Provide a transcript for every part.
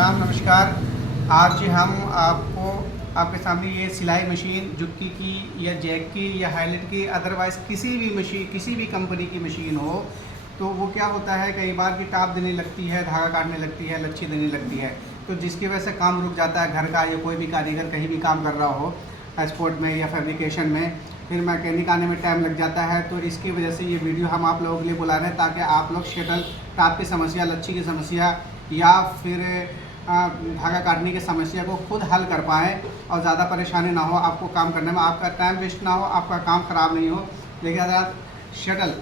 सलाम नमस्कार। आज हम आपको आपके सामने ये सिलाई मशीन जुत्ती की या जैक की या हाईलाइट की अदरवाइज़ किसी भी मशीन किसी भी कंपनी की मशीन हो तो वो क्या होता है, कई बार की टाप देने लगती है, धागा काटने लगती है, लच्छी देने लगती है, तो जिसकी वजह से काम रुक जाता है घर का या कोई भी कारीगर कहीं भी काम कर रहा हो एक्सपोर्ट में या फैब्रिकेशन में, फिर मैकेनिक आने में टाइम लग जाता है। तो इसकी वजह से ये वीडियो हम आप लोगों के लिए बुला रहे हैं ताकि आप लोग शटल टाप की समस्या, लच्छी की समस्या या फिर धागा काटने की समस्या को खुद हल कर पाएँ और ज़्यादा परेशानी ना हो, आपको काम करने में आपका टाइम वेस्ट ना हो, आपका काम ख़राब नहीं हो। देखिए अगर शटल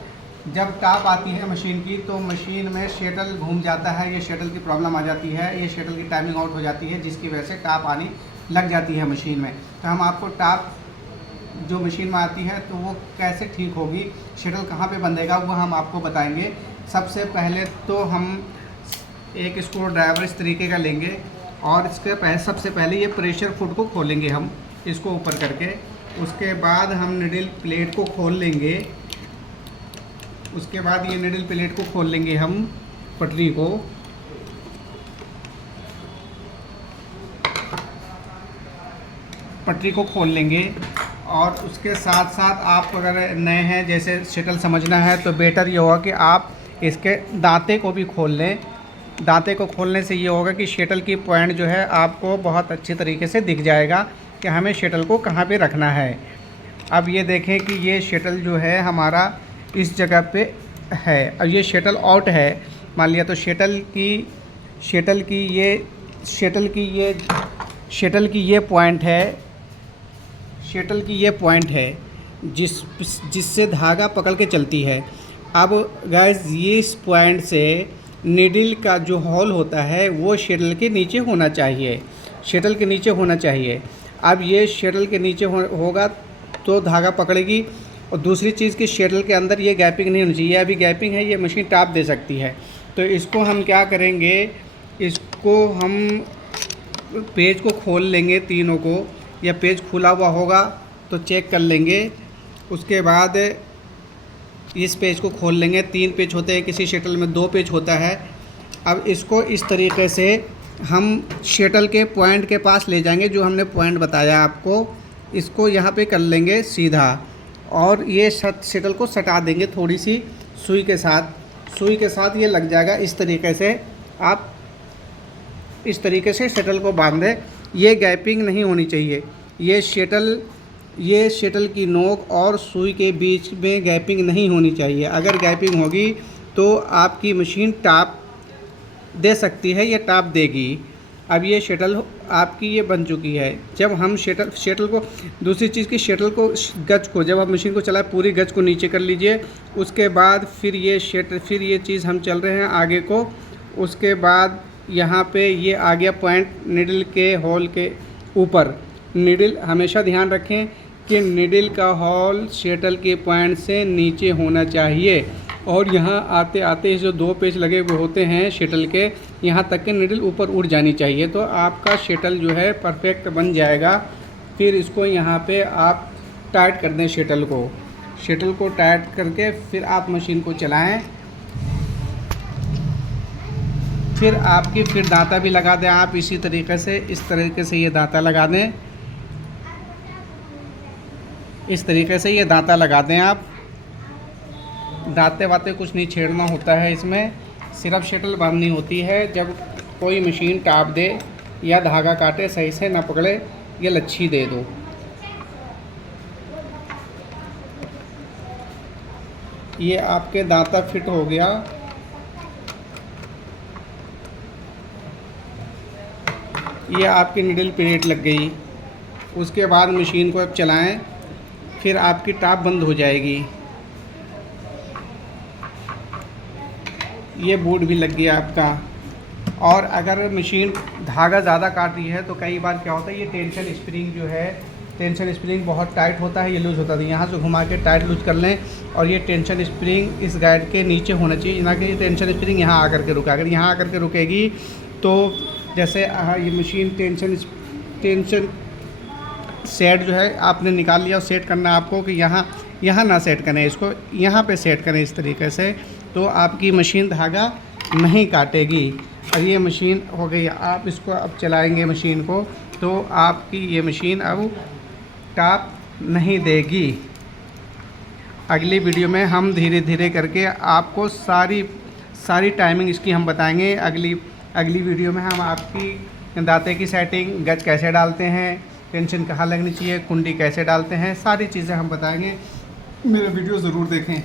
जब टाप आती है मशीन की तो मशीन में शटल घूम जाता है, ये शटल की प्रॉब्लम आ जाती है, ये शटल की टाइमिंग आउट हो जाती है जिसकी वजह से टाप आनी लग जाती है मशीन में। तो हम आपको टाप जो मशीन में आती है तो वो कैसे ठीक होगी, शटल कहाँ पे बंधेगा, वो हम आपको बताएंगे। सबसे पहले तो हम एक स्क्रू ड्राइवर इस तरीके का लेंगे और इसके सबसे पहले ये प्रेशर फुट को खोलेंगे हम इसको ऊपर करके। उसके बाद हम निडल प्लेट को खोल लेंगे। उसके बाद ये निडल प्लेट को खोल लेंगे हम पटरी को। पटरी को खोल लेंगे और उसके साथ साथ आप अगर नए हैं, जैसे शटल समझना है, तो बेटर ये होगा कि आप इसके दांते को भी खोल लें। दांते को खोलने से ये होगा कि शटल की पॉइंट जो है आपको बहुत अच्छी तरीके से दिख जाएगा कि हमें शटल को कहाँ पे रखना है। अब ये देखें कि ये शटल जो है हमारा इस जगह पे है और ये शटल आउट है मान लिया, तो शटल की ये पॉइंट है, शटल की ये पॉइंट है जिससे धागा पकड़ के चलती है। अब गाइस ये इस पॉइंट से निडल का जो हॉल होता है वो शटल के नीचे होना चाहिए, शटल के नीचे होना चाहिए। अब ये शटल के नीचे होगा तो धागा पकड़ेगी। और दूसरी चीज़ कि शटल के अंदर ये गैपिंग नहीं होनी चाहिए, अभी गैपिंग है, ये मशीन टाप दे सकती है। तो इसको हम क्या करेंगे, इसको हम पेज को खोल लेंगे तीनों को, या पेज खुला हुआ होगा तो चेक कर लेंगे। उसके बाद इस पेज को खोल लेंगे। 3 पेज होते हैं, किसी शटल में 2 पेज होता है। अब इसको इस तरीके से हम शटल के पॉइंट के पास ले जाएंगे जो हमने पॉइंट बताया आपको। इसको यहाँ पे कर लेंगे सीधा और ये शटल को सटा देंगे थोड़ी सी सुई के साथ ये लग जाएगा। इस तरीके से आप इस तरीके से शटल को बांध दें। ये गैपिंग नहीं होनी चाहिए, ये शटल की नोक और सुई के बीच में गैपिंग नहीं होनी चाहिए। अगर गैपिंग होगी तो आपकी मशीन टाप दे सकती है, ये टाप देगी। अब ये शटल आपकी ये बन चुकी है। जब हम शटल को, दूसरी चीज़ की शटल को, गज को, जब आप मशीन को चलाए पूरी गज को नीचे कर लीजिए। उसके बाद फिर ये चीज़ हम चल रहे हैं आगे को। उसके बाद यहाँ पे ये आ गया पॉइंट निडल के हॉल के ऊपर। निडल हमेशा ध्यान रखें कि निडल का हॉल शटल के पॉइंट से नीचे होना चाहिए। और यहाँ आते आते जो 2 पेच लगे हुए होते हैं शटल के, यहाँ तक के निडल ऊपर उड़ जानी चाहिए, तो आपका शटल जो है परफेक्ट बन जाएगा। फिर इसको यहाँ पे आप टाइट कर दें शटल को टाइट करके फिर आप मशीन को चलाएं। फिर दांता भी लगा दें आप इस तरीके से ये दांता लगा दें। इस तरीके से ये दांता लगा दें आप। दांते वाते कुछ नहीं छेड़ना होता है इसमें, सिर्फ शटल बांधनी होती है। जब कोई मशीन टाप दे या धागा काटे सही से ना पकड़े, ये लच्छी दे दो। ये आपके दांता फिट हो गया। ये आपकी निडल प्लेट लग गई। उसके बाद मशीन को अब चलाएं, फिर आपकी टाप बंद हो जाएगी। ये बोर्ड भी लग गया आपका। और अगर मशीन धागा ज़्यादा काट रही है तो कई बार क्या होता है, ये टेंशन स्प्रिंग बहुत टाइट होता है, ये लूज़ होता है। यहाँ से घुमा के टाइट लूज कर लें और ये टेंशन स्प्रिंग इस गाइड के नीचे होना चाहिए, ना कि टेंशन स्प्रिंग यहाँ आकर के रुका। अगर यहाँ आकर के रुकेगी तो जैसे ये मशीन टेंशन सेट जो है आपने निकाल लिया और सेट करना आपको कि यहाँ ना सेट करें, इसको यहाँ पे सेट करें इस तरीके से, तो आपकी मशीन धागा नहीं काटेगी। और ये मशीन हो गई। आप इसको अब चलाएंगे मशीन को तो आपकी ये मशीन अब टॉप नहीं देगी। अगली वीडियो में हम धीरे धीरे करके आपको सारी टाइमिंग इसकी हम बताएंगे। अगली वीडियो में हम आपकी दांते की सेटिंग, गज कैसे डालते हैं, टेंशन कहाँ लगनी चाहिए, कुंडी कैसे डालते हैं, सारी चीज़ें हम बताएंगे। मेरे वीडियो ज़रूर देखें।